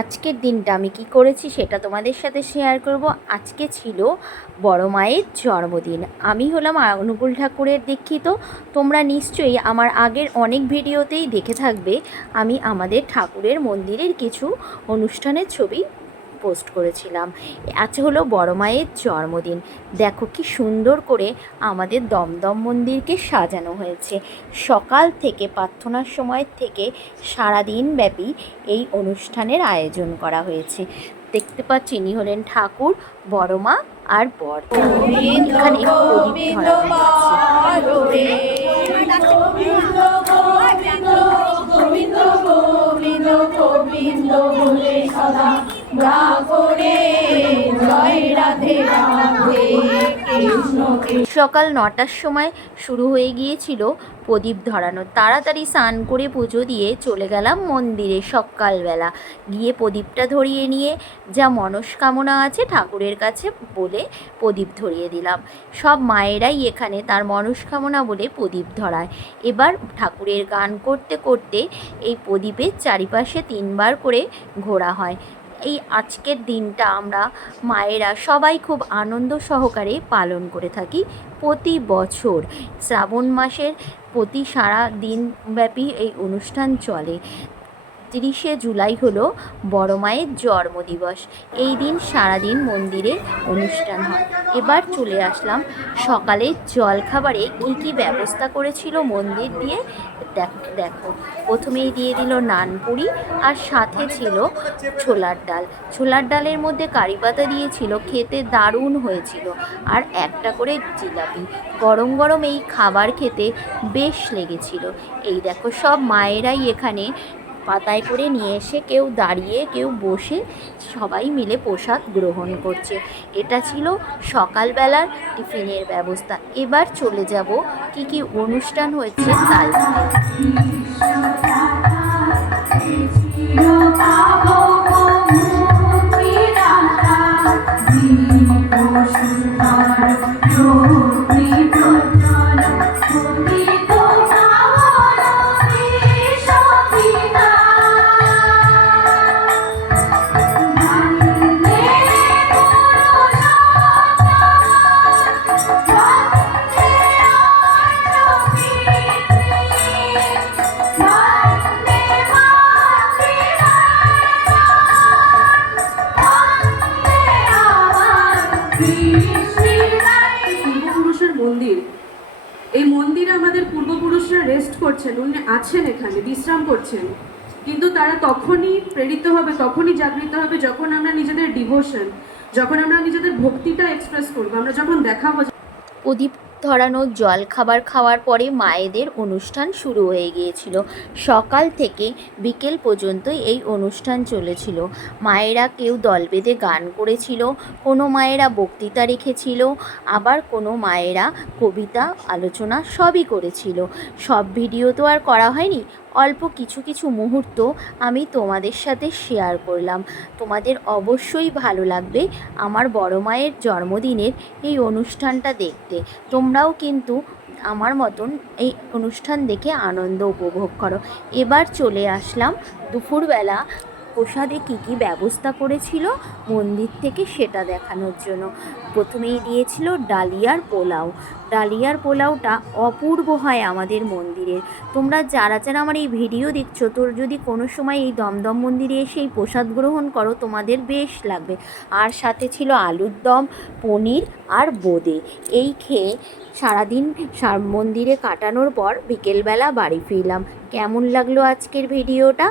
আজকের দিনটা আমি কি করেছি সেটা তোমাদের সাথে শেয়ার করব। আজকে ছিল বড় মায়ের জন্মদিন। আমি হলাম অনুকূল ঠাকুরের দীক্ষিত। তোমরা নিশ্চয়ই আমার আগের অনেক ভিডিওতেই দেখে থাকবে, আমি আমাদের ঠাকুরের মন্দিরের কিছু অনুষ্ঠানের ছবি পোস্ট করেছিলাম। আজ হলো বড় মায়ের জন্মদিন। দেখো কি সুন্দর করে আমাদের দমদম মন্দিরকে সাজানো হয়েছে। সকাল থেকে প্রার্থনার সময় থেকে সারাদিন ব্যাপী এই অনুষ্ঠানের আয়োজন করা হয়েছে। দেখতে পাচ্ছি ইনি হলেন ঠাকুর বড় মা আর বর। এখানে প্রদীপ সকাল নটার সময় শুরু হয়ে গিয়েছিল প্রদীপ ধরানো। তাড়াতাড়ি স্নান করে পুজো দিয়ে চলে গেলাম মন্দিরে সকালবেলা। গিয়ে প্রদীপটা ধরিয়ে নিয়ে যা মনস্কামনা আছে ঠাকুরের কাছে বলে প্রদীপ ধরিয়ে দিলাম। সব মায়েরাই এখানে তার মনস্কামনা বলে প্রদীপ ধরায়। এবার ঠাকুরের গান করতে করতে এই প্রদীপের চারিপাশে তিনবার করে ঘোরা হয়। এই আজকের দিনটা আমরা মায়েরা সবাই খুব আনন্দ সহকারে পালন করে থাকি প্রতি বছর। শ্রাবণ মাসের প্রতি সারা দিনব্যাপী এই অনুষ্ঠান চলে। তিরিশে জুলাই হলো বড় মায়ের জন্মদিবস। এই দিন সারাদিন মন্দিরে অনুষ্ঠান হয়। এবার চলে আসলাম সকালে জলখাবারে কী কী ব্যবস্থা করেছিল মন্দির দিয়ে দেখ- দেখো। প্রথমেই দিয়ে দিল নানপুরি আর সাথে ছিল ছোলার ডাল। ছোলার ডালের মধ্যে কারি পাতা দিয়েছিল, খেতে দারুণ হয়েছিল আর একটা করে জিলাপি। গরম গরম এই খাবার খেতে বেশ লেগেছিল। এই দেখো সব মায়েরাই এখানে পাতায় করে নিয়ে এসে কেউ দাঁড়িয়ে, কেউ বসে সবাই মিলে প্রসাদ গ্রহণ করছে। এটা ছিল সকালবেলার টিফিনের ব্যবস্থা। এবার চলে যাব কি কি অনুষ্ঠান হয়েছে তাই পূর্বপুরুষের মন্দির। এই মন্দিরে আমাদের পূর্বপুরুষরা রেস্ট করছেন, উনি আছেন এখানে, বিশ্রাম করছেন। কিন্তু তারা তখনই প্রেরিত হবে, তখনই জাগৃত হবে যখন আমরা নিজেদের ডিভোশন যখন আমরা নিজেদের ভক্তিটা এক্সপ্রেস করব। আমরা যখন দেখাবো প্রদীপ ধরানো জল খাবার খাওয়ার পরে মায়েদের অনুষ্ঠান শুরু হয়ে গিয়েছিল। সকাল থেকে বিকেল পর্যন্ত এই অনুষ্ঠান চলেছিল। মায়েরা কেউ দল বেঁধে গান করেছিল, কোনো মায়েরা বক্তৃতা রেখেছিল, আবার কোনো মায়েরা কবিতা, আলোচনা সবই করেছিল। সব ভিডিও তো আর করা হয়নি অল্প কিছু কিছু মুহূর্ত আমি তোমাদের সাথে শেয়ার করলাম। তোমাদের অবশ্যই ভালো লাগবে আমার বড় মায়ের জন্মদিনের এই অনুষ্ঠানটা দেখতে। তোমরাও কিন্তু আমার মতন এই অনুষ্ঠান দেখে আনন্দ উপভোগ করো। এবার চলে আসলাম দুপুরবেলা প্রসাদে কী কী ব্যবস্থা করেছিল? মন্দির থেকে সেটা দেখানোর জন্য। প্রথমেই দিয়েছিল ডালিয়ার পোলাও। ডালিয়ার পোলাওটা অপূর্ব হয় আমাদের মন্দিরের। তোমরা যারা যারা আমার এই ভিডিও দেখছ, তোর যদি কোনো সময় এই দমদম মন্দিরে এসে এই প্রসাদ গ্রহণ করো, তোমাদের বেশ লাগবে। আর সাথে ছিল আলুর দম, পনির আর বোঁদে। এই খেয়ে সারাদিন মন্দিরে কাটানোর পর বিকেলবেলা বাড়ি ফিরলাম। কেমন লাগল আজকের ভিডিওটা?